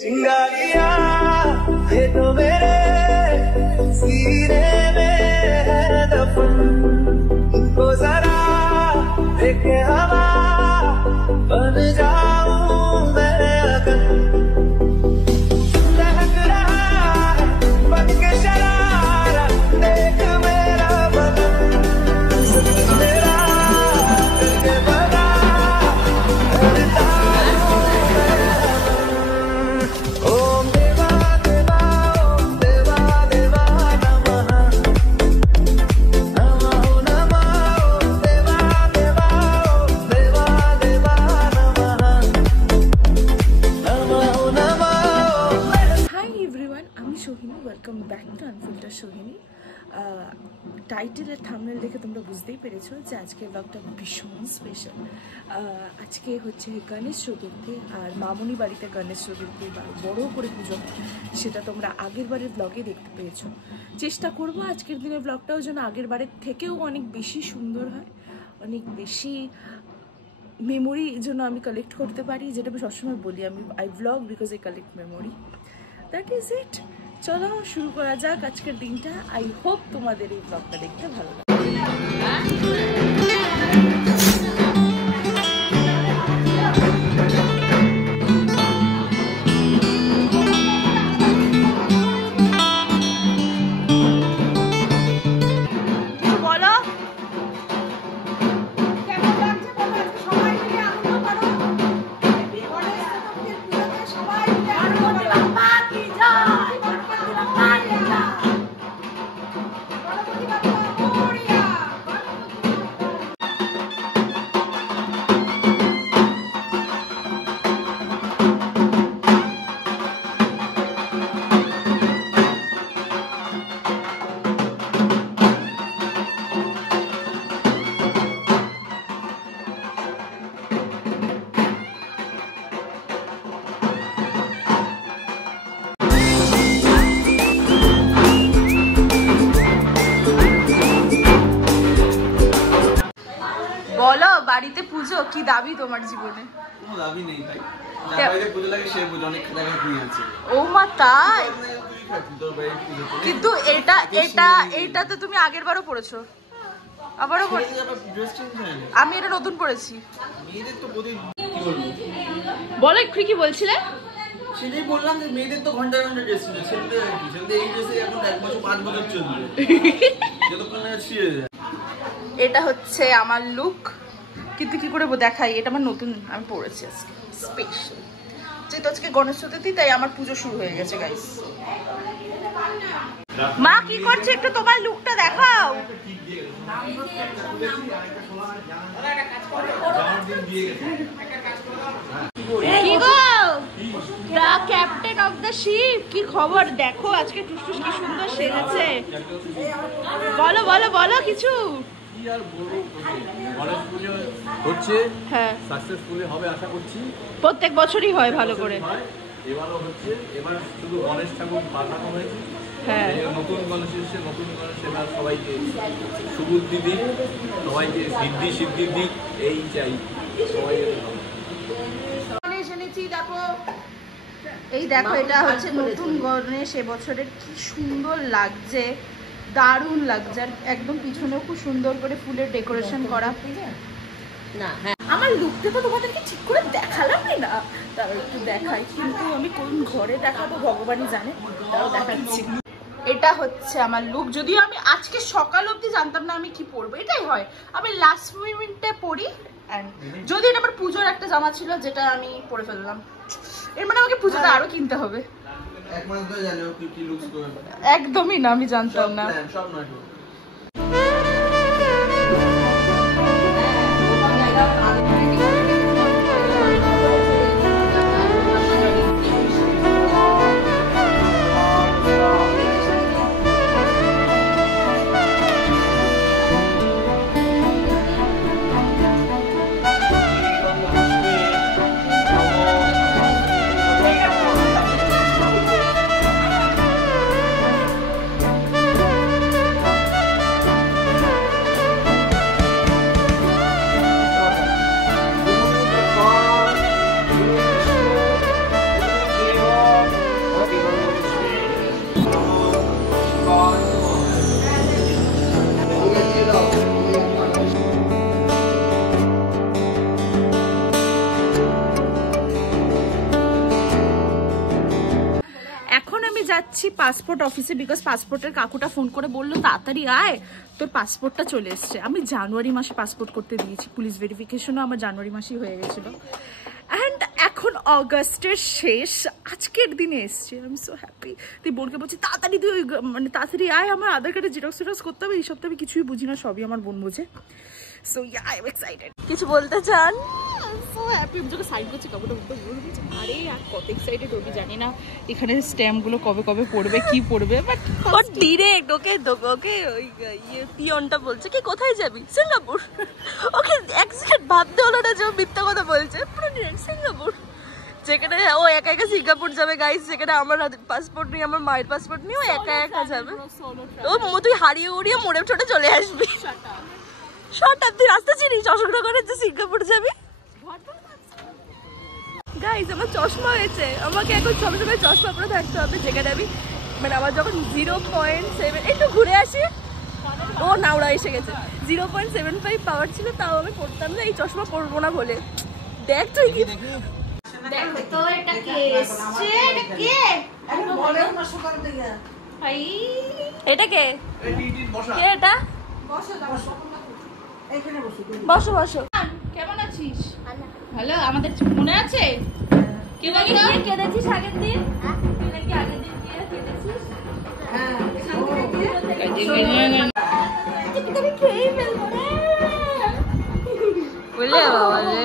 चिंगारिया ये तो मेरे सीने में है दफन, इनको जरा देखे हवा बन जाऊं मैं अगर, लहक रहा है बन के शरारा देख मेरा बदन, मेरा करके बना करता हूं मैं। ओम देवा देवा ओम देवा देवा नमः, नमो नमः ओम देवा देवा ओम देवा देवा नमः, नमो नमः। হাই এভরিওয়ান, আমি Sohini. Welcome back to unfilter Sohini. Title আর থাম্বনেল দেখে তোমরা বুঝতেই পেরেছো যে আজকের ব্লগটা ভীষণ স্পেশাল। আজকে হচ্ছে গণেশ চতুর্থী, আর মামুনি বাড়িতে গণেশ চতুর্থী বা বড় করে পুজো, সেটা তোমরা আগের বারের ব্লগে দেখতে পেয়েছো। চেষ্টা করব আজকের দিনের ব্লগটাও যেন আগের বারের থেকেও অনেক বেশি সুন্দর হয়, অনেক বেশি মেমোরি জন্য আমি কালেক্ট করতে পারি, যেটা আমি সবসময় বলি, আমি I blog because I collect memory. That is it. চলো শুরু করা যাক আজকের দিনটা। আই হোপ তোমাদের এই ব্লগটা দেখতে ভালো লাগে। বলো বলো, বাড়িতে পুজো কি দাবি তোমার জীবনে? কোনো দাবি নেই ভাই, যার বাইরে পুজো লাগে সে পুজো অনেক জায়গায় পুজো আছে। ও মা তাই? কিন্তু এটা এটা তো তুমি আগের বারও পড়েছো, আবারও আমি এটা নতুন পড়েছি। মেয়েদের তো প্রতি কি বলবো, বলো একটু কি বলছিলে? সেটাই বললাম যে মেয়েদের তো ঘন্টা ঘন্টা ড্রেস ছিল, ছেলেদের কি, ছেলেদের এই ড্রেসে এখন 1 বছর 5 বছর চলবে যতক্ষণ না ছিঁড়ে যায়। এটা হচ্ছে আমার লুক, কিন্তু কি করে দেখাই, এটা আমার নতুন, আমি পড়েছি আজকে স্পেশাল, যেহেতু আজকে গণেশ চতুর্থী তাই আমার পুজো শুরু হয়ে গেছে গাইস। মা কি করছে, একটু তোমার লুকটা দেখাও। কি গো, the captain of the ship, কি খবর? দেখো আজকে টুসটুস কি সুন্দর সেজেছে। বলো বলো বলো কিছু। গণেশ পুজো হচ্ছে, হ্যাঁ সাকসেসফুলি হবে আশা করছি। প্রত্যেক বছরই হয় ভালো করে, এবারও হচ্ছে। এবার শুধু গণেশ ঠাকুর পাঠানো হয়েছে, হ্যাঁ নতুন গণেশ এসে নতুন গণেশ এবার সবাইকে সুবুদ্ধি দিক, সবাইকে সিদ্ধি দিক, এই চাই সবাই। এই দেখো, এটা হচ্ছে নতুন গণেশ এবছরের, কি সুন্দর লাগছে, দারুণ লাগছে। আর একদম পিছনেও খুব সুন্দর করে ফুলের ডেকোরেশন করা। না হ্যাঁ, আমার লুকটা তো তোমাদেরকে ঠিক করে দেখালামই না, তাও একটু দেখাই, কিন্তু আমি কোন ঘরে দেখাবো ভগবানই জানে, তাও দেখাচ্ছি। এটা হচ্ছে আমার লুক, যদিও আমি আজকে সকাল অবধি জানতাম না আমি কি পরবো, এটাই হয় আমি লাস্ট মিনিটে পরি। যদি এটা আমার পুজোর একটা জামা ছিল যেটা আমি পরে ফেললাম, এর মানে আমাকে পুজোটা আরো কিনতে হবে। এক মাস ধরে জানো কি লুকস করবে, একদমই না, আমি জানতাম না। সব নয়। যাচ্ছি পাসপোর্ট অফিসে, বিকজ পাসপোর্টের কাকুটা ফোন করে বললো তাড়াতাড়ি আয়, তোর পাসপোর্টটা চলে এসছে। আমি জানুয়ারি মাসে পাসপোর্ট করতে দিয়েছি, পুলিশ ভেরিফিকেশনও আমার জানুয়ারি মাসেই হয়ে গেছিলো। অ্যান্ড এখন অগাস্টের শেষ, আজকের দিনে এসছে। I am so happy. তুই বোনকে বলছি তাড়াতাড়ি তুই মানে তাড়াতাড়ি আয়, আমার আধার কার্ডে জেরক্স করতে হবে। এই সপ্তাহে আমি কিছুই বুঝি না, সবই আমার বোন বোঝে। So yeah, I am excited. কিছু বলতে চান? So happy. আমি যখন সাইন করছি কাকুটা বলছি আরে আর কত এক্সাইটেড হবি জানি না, এখানে স্ট্যাম্পগুলো কবে কবে পড়বে, কি পড়বে। বাট ডিরেক্ট ওকে ওই পিয়নটা বলছে কি কোথায় যাবি, সিঙ্গাপুর। ওকে এক সেকেন্ড ভাবতে হলো না যে ও মিথ্যা কথা বলছে, পুরো ডিরেক্ট সিঙ্গাপুর। যেখানে ও একা একা সিঙ্গাপুর যাবে গাইস, যেখানে আমার পাসপোর্ট নেই, আমার মায়ের পাসপোর্ট নেই, ও একা একা যাবে। ও তুই হারিয়ে উড়িয়ে মোড়ে ছোটে চলে আসবি। শর্ট আপ, তুই রাস্তা চিনিস অশোকনগরের যে সিঙ্গাপুর যাবি। গাইস আমার চশমা হয়েছে, আমাকে এখন সবসময় চশমা পরে থাকতে হবে। যেখানে আমি মানে আমার যখন 0.7 একটু ঘুরে আসি, ও নাওড়া এসে গেছে। 0.75 পাওয়ার ছিল, তাও আমি পড়তাম না, এই চশমা পরবো না বলে। দেখ তুই কি দেখো তো এটা কে এসছে, এটা কে? ভাই এটা কে? কে এটা? বসো বসো। কেমন আছিস? ভালো। আমাদের মনে আছে কে বলি না কেঁদেছিস আগের দিন? তুই নাকি আগের দিন গিয়ে কেঁদেছিস? আমি খেয়েই ফেলবো রে বলে বাবা রে।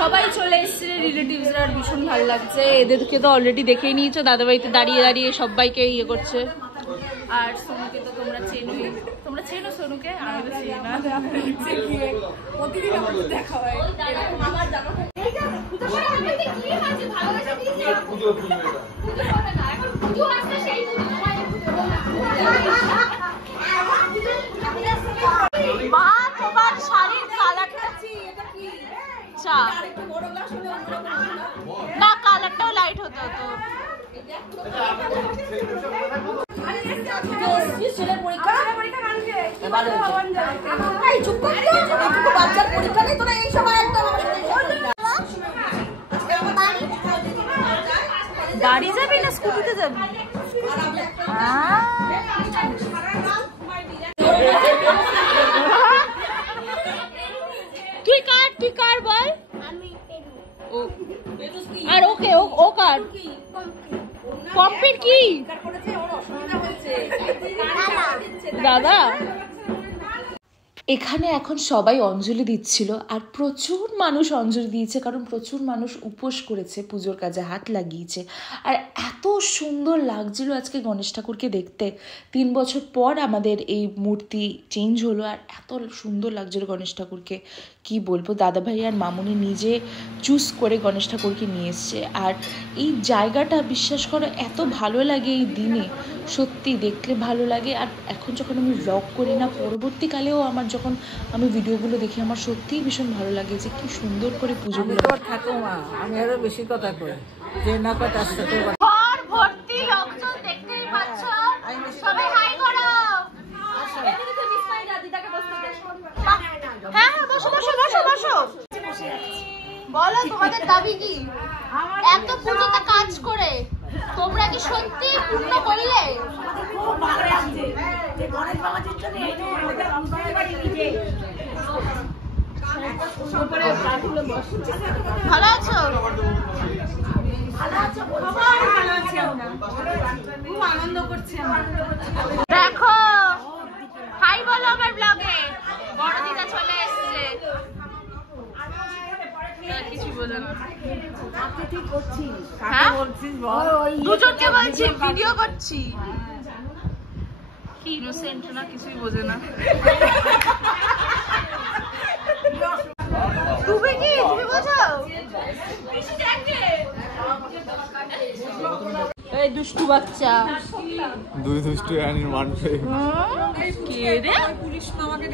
সবাই চলে এসছে রিলেটিভসরা, আর ভীষণ ভালো লাগছে। এদেরকে তো অলরেডি দেখেই নিয়েছো, দাদাবাড়িতে দাঁড়িয়ে দাঁড়িয়ে সবাইকে ইয়ে করছে। আর সোনুকে তো তোমরা চেনোই, তোমরা চেনো সোনুকে, আমি তো চিনি না। প্রতিদিন আমাদের দেখা হয়। আমার জামা মা তোমার শাড়ির কালারটা না, কালারটাও লাইট হতো তো। বাড়ি যাবি না স্কুটিতে যাবি? তুই কার বল? আর ওকে ও কার? পম্পির কি দাদা? এখানে এখন সবাই অঞ্জলি দিচ্ছিল, আর প্রচুর মানুষ অঞ্জলি দিয়েছে, কারণ প্রচুর মানুষ উপোস করেছে, পুজোর কাজে হাত লাগিয়েছে। আর এত সুন্দর লাগছিল আজকে গণেশ ঠাকুরকে দেখতে। 3 বছর পর আমাদের এই মূর্তি চেঞ্জ হলো, আর এত সুন্দর লাগছিল গণেশ ঠাকুরকে, কি বলবো। দাদাভাই আর মামুনি নিজে চুজ করে গণেশ ঠাকুরকে নিয়ে এসছে। আর এই জায়গাটা বিশ্বাস করো এত ভালো লাগে এই দিনে, সত্যি দেখলে ভালো লাগে। আর এখন যখন আমি ব্লগ করি না, পরবর্তীকালেও আমার যখন আমি ভিডিওগুলো দেখি, আমার সত্যিই ভীষণ ভালো লাগে যে কি সুন্দর করে পুজোগুলো। ঠাকুমা আমি আরো বেশি কথা কই, যে না কথা সাথে ঘর ভর্তি লোকজন দেখতেই পাচ্ছ, সবাই হাই করো। হ্যাঁ বসো বসো বসো বসো। বলো তোমাদের দাবি কি? এত পুজোতে কাজ করে তোমরা কি সত্যি পূর্ণ করলে? ভালো আছো? খুব আনন্দ করছি। দেখো হাই বলো আমার ব্লগে। বড় দিদা চলে এসেছে। কিছু বলে না। হ্যাঁ? দুজনকে বলছি ভিডিও করছি। কি ইনোসেন্ট না, কিছুই বোঝে না। তুমি কি তুমি বোঝো? এই দুষ্টু বাচ্চা দুই দুষ্টু রানীর মানবে কে রে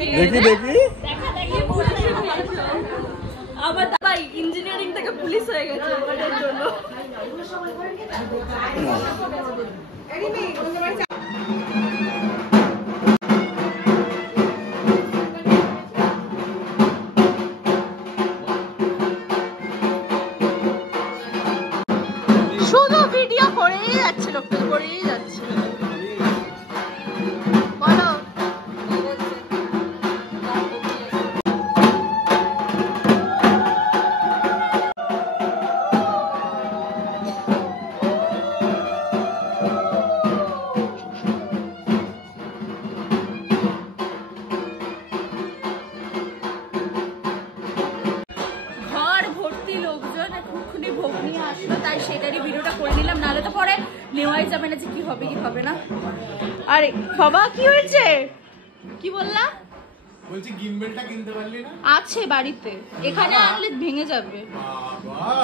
দেখি দেখি আবার ভাই ইঞ্জিনিয়ারিং থেকে পুলিশ হয়ে গেছে ওটার জন্য শুধু ভিডিও করেই যাচ্ছে লোকটা করেই যাচ্ছে বলো ঘর ভর্তি লোকজন এক্ষুনি ভোগ নিয়ে আসলো তাই সেটারই ভিডিওটা করে নিলাম নাহলে তো পরে নেওয়াই যাবে না যে কি হবে কি হবে না আরে বাবা কি হয়েছে কি বললা বলছি গিম্বেলটা কিনতে পারলি না? আছে বাড়িতে এখানে আনলে ভেঙে যাবে বাবা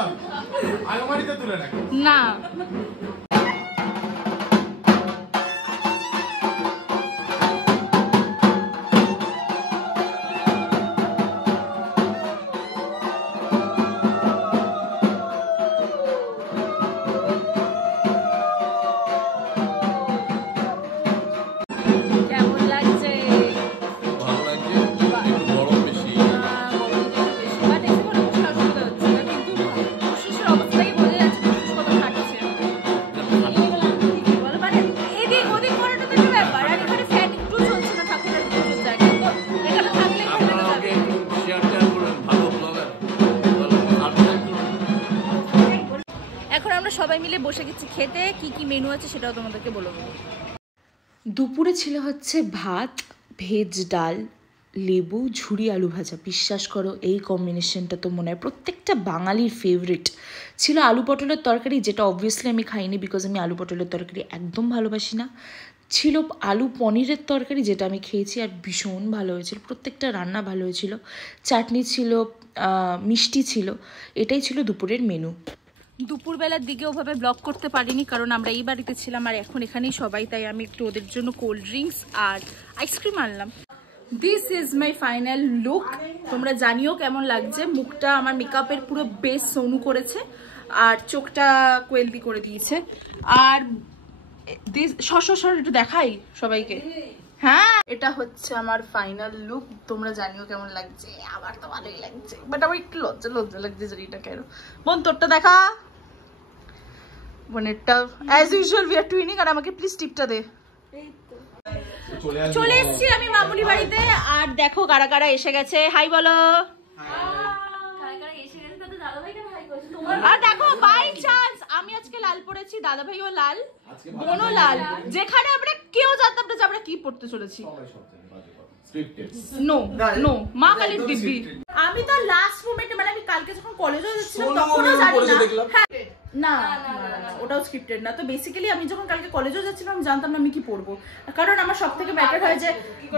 আলমারিতে তুলে রাখ। না কেমন লাগছে ভালো লাগছে একটু গরম বেশি বাট এসে কোনো কিছু অসুবিধা হচ্ছে না কিন্তু ফুসফুসের অবস্থায় বোঝা যাচ্ছে ফুসফুস কত খাটছে বলো মানে এদিক ওদিক করাটা তো একটা ব্যাপার আর এখানে ফ্যান একটু চলছে না ঠাকুরের পুজোর জায়গায় তো এখানে থাকলে আপনারা আমাকে একটু শেয়ার করবেন ভালো ব্লগার সাবস্ক্রাইব করুন এখন আমরা সবাই মিলে বসে গেছি খেতে কি কি মেনু আছে সেটাও তোমাদেরকে বলবো দুপুরে ছিল হচ্ছে ভাত, ভেজ ডাল, লেবু, ঝুরি আলু ভাজা। বিশ্বাস করো এই কম্বিনেশনটা তো মনে হয় প্রত্যেকটা বাঙালির ফেভারিট ছিল। আলু পটলের তরকারি, যেটা অবভিয়াসলি আমি খাইনি বিকজ আমি আলু পটলের তরকারি একদম ভালোবাসি না। ছিল আলু পনিরের তরকারি, যেটা আমি খেয়েছি আর ভীষণ ভালো হয়েছিল, প্রত্যেকটা রান্না ভালো হয়েছিল। চাটনি ছিল, মিষ্টি ছিল। এটাই ছিল দুপুরের মেনু। দুপুরবেলার দিকে ওভাবে ব্লগ করতে পারিনি কারণ আমরা এই বাড়িতে ছিলাম আর এখন এখানেই সবাই, তাই আমি একটু ওদের জন্য কোল্ড ড্রিঙ্কস আর আইসক্রিম আনলাম। This is my final look. তোমরা জানিও কেমন লাগছে। মুখটা আমার মেকআপের পুরো বেস সোনু করেছে আর চোখটা কোয়েলদি করে দিয়েছে। আর সর একটু দেখাই সবাইকে। হ্যাঁ, এটা হচ্ছে আমার ফাইনাল লুক। তোমরা জানিও কেমন লাগছে। আমার তো ভালোই লাগছে, বাট আমার একটু লজ্জা লাগছে জানিটা কেন। বোন তোরটা দেখা, বোনেরটা as usual we are twinning. আর আমাকে প্লিজ টিপটা দে। চলে এসেছি আমি মামুনি বাড়িতে আর দেখো কারা কারা এসে গেছে। হাই বলো। আর দেখো বাই চান্স আমি আজকে লাল পরেছি, দাদা ভাইও লাল, বোনও লাল। যেখানে আমরা কেউ জানতাম না যে আমরা কি পড়তে চলেছি। নো নো মা কালীর দিব্যি। আমি তো লাস্ট মোমেন্টে মানে আমি কালকে যখন কলেজে যাচ্ছিলাম তখনও জানি না। না ওটাও স্ক্রিপ্টেড না। তো বেসিক্যালি আমি যখন কালকে কলেজেও যাচ্ছিলাম জানতাম না আমি কি পরবো, কারণ আমার সব থেকে ম্যাটার হয় যে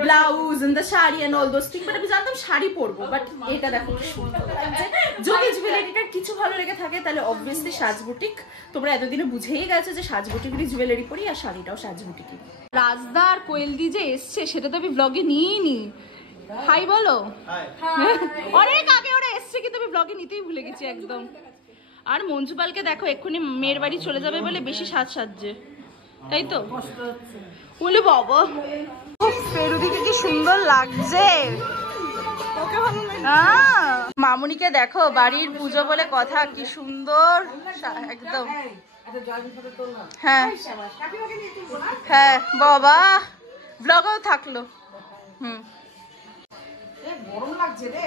blouse and the sari and all those thing. But আমি জানতাম শাড়ি পরবো। বাট এটা দেখো কি সুন্দর লাগছে। যদি জুয়েলারিটার কিছু ভালো লেগে থাকে তাহলে অবভিয়াসলি সাজ বুটিক। তোমরা এতদিনে বুঝেই গেছো যে সাজ বুটিকেরই জুয়েলারি পরি আর শাড়িটাও সাজ বুটিকই। রাজদা আর কোয়েলদি যে এসছে সেটা তো আমি ব্লগে নিইনি। হাই বলো। অনেক আগে ওরা এসছে কিন্তু আমি ব্লগে নিতেই ভুলে গেছি একদম। আর মঞ্জুপালকে দেখো এক্ষুনি মেয়ের বাড়ি চলে যাবে বলে বেশি সাজছে, তাই তো? বলে বাবা ফেরুদিকে কি সুন্দর লাগছে। মামুনিকে দেখো, বাড়ির পুজো বলে কথা, কি সুন্দর একদম। হ্যাঁ হ্যাঁ বাবা ব্লগও থাকলো। গরম লাগছে রে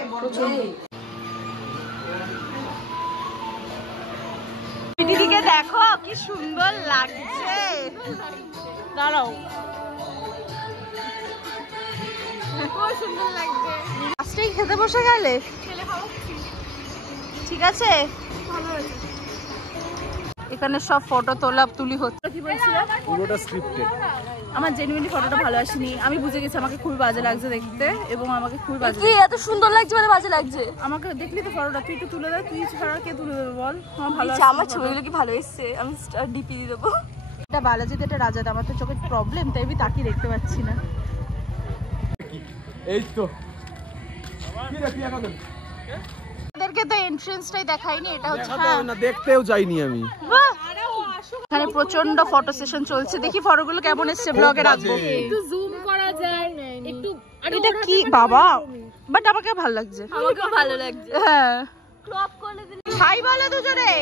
দিদিকে দেখো কি সুন্দর লাগছে। দাঁড়াও, সুন্দর লাগছে। আজকেই খেতে বসে গেলে ঠিক আছে। এখানে সব ফটো তুলি হচ্ছে। কি বলছিলাম? পুরোটা স্ক্রিপ্টেড। আমার জেনুইনলি ফটোটা ভালো আসেনি। আমি বুঝে গেছি আমাকে খুবই বাজে লাগছে দেখতে এবং আমাকে খুবই বাজে। কি এত সুন্দর লাগছে মানে বাজে লাগছে? আমাকে দেখলি তো ফটোটা, তুই একটু তুলে দে। তুই ছাড়া কে তুলে দেবে বল? আমার ভালো আমার ছবিগুলো কি ভালো এসছে? আমি ডিপি দিয়ে দেবো। এটা বালাজিতে, এটা রাজাতে। আমার তো চোখের প্রবলেম, তাই আমি তাকিয়ে দেখতে পাচ্ছি না। এই তো ওদেরকে তো এন্ট্রান্সটাই দেখাইনি, এটা হচ্ছে না, দেখতেও যাইনি আমি। এখানে প্রচন্ড ফটো সেশন চলছে, দেখি ফটোগুলো কেমন এসছে, ব্লগে রাখবো। একটু জুম করা যায় একটু। এটা কি বাবা, বাট আমাকে ভালো লাগছে। আমাকেও ভালো লাগছে। হ্যাঁ, ক্লপ করে দিলে হাই বলো দুজনে।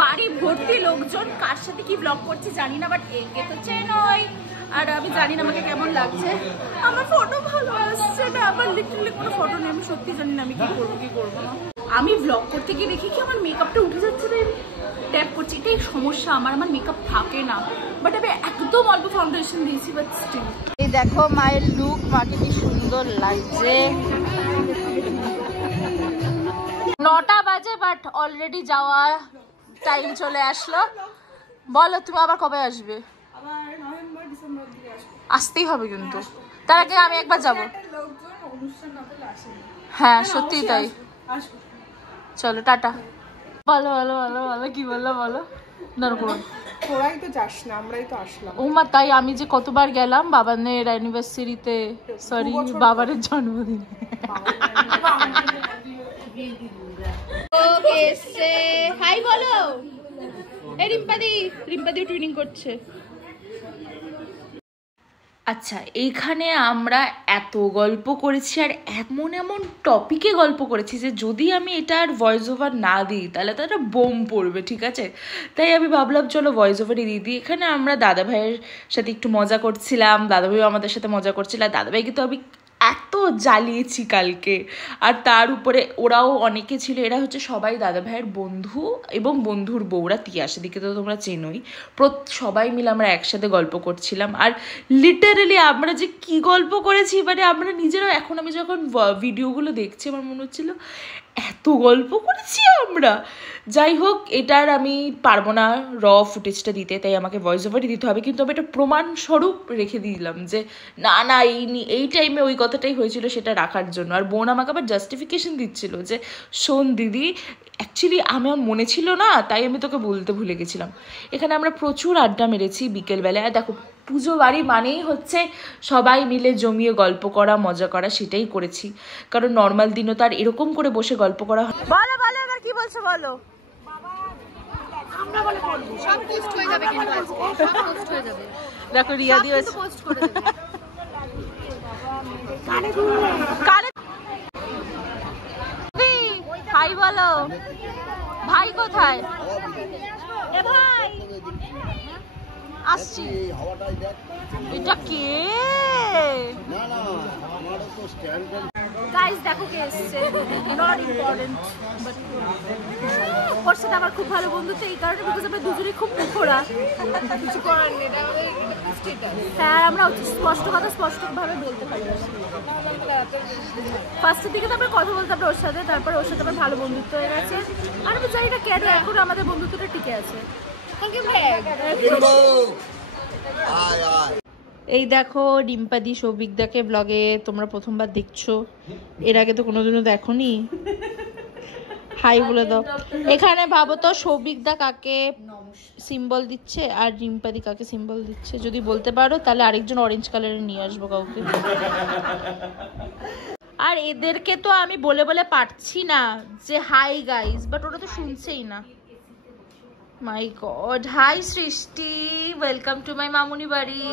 বাড়ি ভর্তি লোকজন, কার সাথে কি ব্লগ করছে জানি না, বাট একে তো চেনই। আর আমি জানি না আমাকে কেমন লাগছে। আমার ফটো ভালো আসছে না, আমার লিটারালি কোনো ফটো নেই। আমি সত্যি জানি না আমি কি করবো না। আমি ব্লগ করতে গিয়ে দেখি কি আমার মেকআপটা উঠে যাচ্ছে না, ট্যাপ করছি। এটাই সমস্যা আমার মেকআপ থাকে না, বাট আমি একদম অল্প ফাউন্ডেশন দিয়েছি, বাট স্টিল। এই দেখো মায়ের লুক, মাকে কি সুন্দর লাগছে। 9টা বাজে, বাট অলরেডি যাওয়া টাইম চলে আসলো। বলো তুমি আবার কবে আসবে? আসতেই হবে কিন্তু, তার আগে আমি একবার যাবো। হ্যাঁ সত্যি তাই, চলো টাটা। বলো বলো বলো বলো, কি বললো বলো। তোরাই তো যাস না, আমরাই তো আসলাম। ও মা, তাই আমি যে কতবার গেলাম বাবানের অ্যানিভার্সারিতে, সরি বাবারের জন্মদিনে। হাই বলো। এই রিম্পাদি টুইনিং করছে। আচ্ছা, এইখানে আমরা এত গল্প করেছি আর এমন এমন টপিকে গল্প করেছি যে যদি আমি এটার ভয়েস ওভার না দিই তাহলে তো একটা বোম পড়বে, ঠিক আছে? তাই আমি ভাবলাম চলো ভয়েস ওভারই দিয়ে দিই। এখানে আমরা দাদা ভাইয়ের সাথে একটু মজা করছিলাম, দাদা ভাইও আমাদের সাথে মজা করছিল। আর দাদা ভাইকে তো আমি এত জ্বালিয়েছি কালকে, আর তার উপরে ওরাও অনেকে ছিল। এরা হচ্ছে সবাই দাদা ভাইয়ের বন্ধু এবং বন্ধুর বউরা, তিয়াসের দিকে তো তোমরা চেনোই। সবাই মিলে আমরা একসাথে গল্প করছিলাম। আর লিটারেলি আমরা যে কি গল্প করেছি, মানে আমরা নিজেরাও, এখন আমি যখন ভিডিওগুলো দেখছি আমার মনে হচ্ছিল এত গল্প করেছি আমরা। যাই হোক, এটার আমি পারবো না ফুটেজটা দিতে, তাই আমাকে ভয়েস ওভারই দিতে হবে। কিন্তু আমি এটা প্রমাণস্বরূপ রেখে দিলাম যে না না, এই টাইমে ওই কথাটাই হয়েছিল, সেটা রাখার জন্য। আর বোন আমাকে আবার জাস্টিফিকেশন দিচ্ছিল যে শোন দিদি, অ্যাকচুয়ালি আমার মনে ছিল না, তাই আমি তোকে বলতে ভুলে গেছিলাম। এখানে আমরা প্রচুর আড্ডা মেরেছি বিকেলবেলায়। আর দেখো, পুজো বাড়ি মানেই হচ্ছে সবাই মিলে জমিয়ে গল্প করা, মজা করা, সেটাই করেছি। কারণ নর্মাল দিনও তার এরকম করে বসে গল্প করা হয়। বলো বলো, এবার কি বলছো বলো। সব পোস্ট হয়ে যাবে, কিন্তু সব পোস্ট হয়ে যাবে। দেখো রিয়া দিও পোস্ট করে দেবে। ভাই বলো, ভাই কোথায়? এ ভাই আসছি। এটা কে? গাইস দেখো কে এসেছে, নট ইম্পর্টেন্ট, বাট ওর সাথে আমার খুব ভালো বন্ধুত্ব এই কারণে, বিকজ আমরা দুজনেই খুব মুখোরা। কিছু করার নেই, এটা আমাদের স্টেটাস। হ্যাঁ, আমরা স্পষ্ট কথা স্পষ্টভাবে বলতে পারি। ফার্স্টের দিকে তো আমরা কথা বলতাম ওর সাথে, তারপর ওর সাথে আমার ভালো বন্ধুত্ব হয়ে গেছে। আর আমি জানি না কেন এখন আমাদের বন্ধুত্বটা টিকে আছে। এই দেখো রিম্পাদি সৌভিকদাকে ব্লগে তোমরা প্রথমবার দেখছো, এর আগে তো কোনোদিনও দেখোনি। হাই বলে দাও। এখানে ভাবো তো সৌভিকদা কাকে সিম্বল দিচ্ছে আর রিম্পাদি কাকে সিম্বল দিচ্ছে, যদি বলতে পারো তাহলে আরেকজন অরেঞ্জ কালারের নিয়ে আসবো কাউকে। আর এদেরকে তো আমি বলে বলে পারছি না যে হাই গাইস, বাট ওরা তো শুনছেই না। মাই গড, হাই সৃষ্টি, ওয়েলকাম টু মাই মামুনি বাড়ি।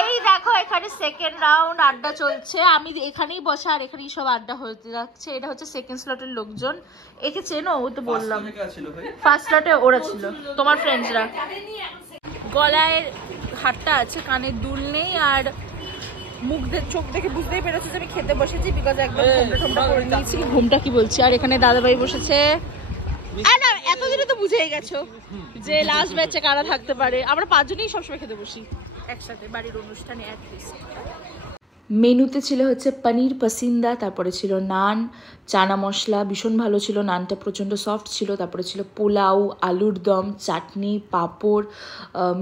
এই দেখো এখানে সেকেন্ড রাউন্ড আড্ডা চলছে, আমি এখানেই বসা আর এখানেই সব আড্ডা হতে যাচ্ছে। এটা হচ্ছে সেকেন্ড স্লটের লোকজন, একে চেনো? ও তো বললাম ফার্স্ট স্লটে ওরা ছিল, তোমার ফ্রেন্ডসরা। গলায় হাতটা আছে, কানের দুল নেই, আর মুখ চোখ দেখে বুঝতেই পেরেছে যে আমি খেতে বসেছি, বিকজ একদম ঘোমটা করে নিয়েছি। ঘুমটা কি বলছি। আর এখানে দাদাভাই বসেছে। না, এতদিনে তো বুঝেই গেছো যে লাস্ট ব্যাচে কারা থাকতে পারে। আমরা 5 জনই সবসময় খেতে বসি একসাথে বাড়ির অনুষ্ঠানে অ্যাটলিস্ট। মেনুতে ছিল হচ্ছে পনির পাসিন্দা, তারপরে ছিল নান, চানা মশলা ভীষণ ভালো ছিল, নানটা প্রচণ্ড সফট ছিল। তারপরে ছিল পোলাও, আলুর দম, চাটনি, পাঁপড়,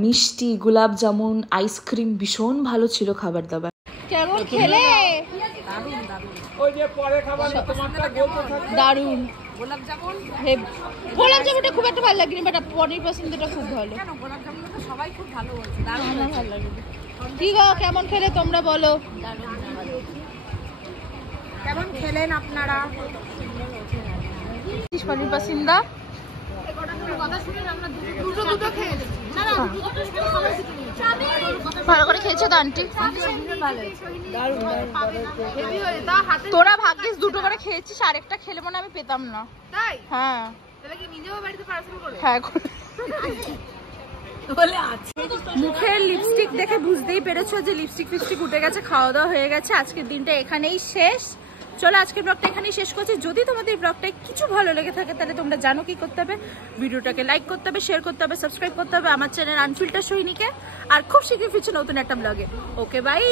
মিষ্টি, গোলাপ জামুন, আইসক্রিম, ভীষণ ভালো ছিল খাবার দাবার। কেমন খেলে? দারুন। গোলাপ জামুন খুব একটা ভালো লাগেনি, বাট পনির পছন্দটা খুব ভালো। কেন গোলাপ জামুন তো সবাই খুব ভালো বলছে, দারুণ আমার ভালো লাগে। ঠিক আছে, কেমন খেলে তোমরা বলো? কেমন খেলেন আপনারা? পনির পছন্দা কথা শুনে আমরা দুটো খেয়ে দেখি। না না ভালো করে খেয়েছো তো আন্টি? তোরা ভাগ্যিস দুটো করে খেয়েছিস, আরেকটা খেলে মনে আমি পেতাম না। তাই? হ্যাঁ তাহলে কি নিজেও বাড়িতে পার্সেল করে? হ্যাঁ। বলে আছে। মুখের লিপস্টিক দেখে বুঝতেই পেরেছো যে লিপস্টিক ফিপস্টিক উঠে গেছে, খাওয়া দাওয়া হয়ে গেছে। আজকের দিনটা এখানেই শেষ। চলো আজকের ব্লগটা এখানেই শেষ করছি। যদি তোমাদের ব্লগটায় কিছু ভালো লেগে থাকে তাহলে তোমরা জানো কি করতে হবে, ভিডিওটাকে লাইক করতে হবে, শেয়ার করতে হবে, সাবস্ক্রাইব করতে হবে আমার চ্যানেল আনফিল্টার সোহিনীকে। আর খুব শীঘ্রই ফিরছে নতুন একটা ব্লগে। Okay bye.